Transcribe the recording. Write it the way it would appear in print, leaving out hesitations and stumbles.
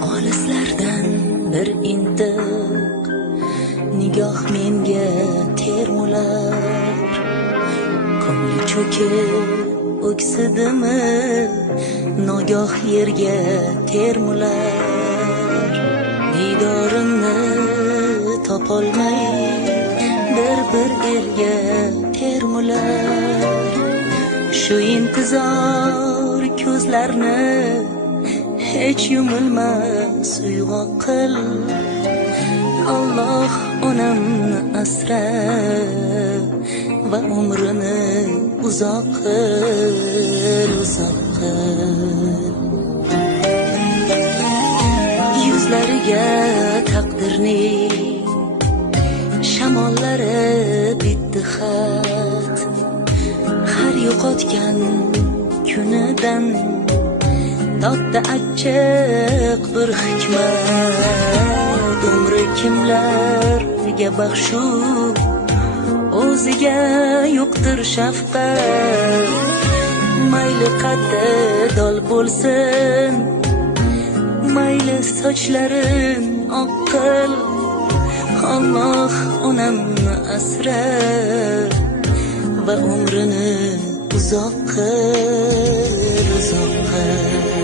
Olislardan bir intiq nigoh menga termular, ko'ngli cho'kib o'ksidimi nogoh yerga termular. Diydorimni topolmay bir elga termular. Shu intizor ko'zlarni hech yumilmas uyg'oq qil. Alloh onamni asra va umrini uzoq qil, uzoq qil. Yuzlariga taqdirning shamollari bitdi xat. Har yo'qotgan kunidan topdi achchiq bir hikmat. Umri kimlarga baxshu o'ziga yo'qdir shafqat. Mayli qaddi dol bo'lsin, mayli sochlarin oq qil. Alloh onamni asra va umrini uzoq qil, uzoq qil.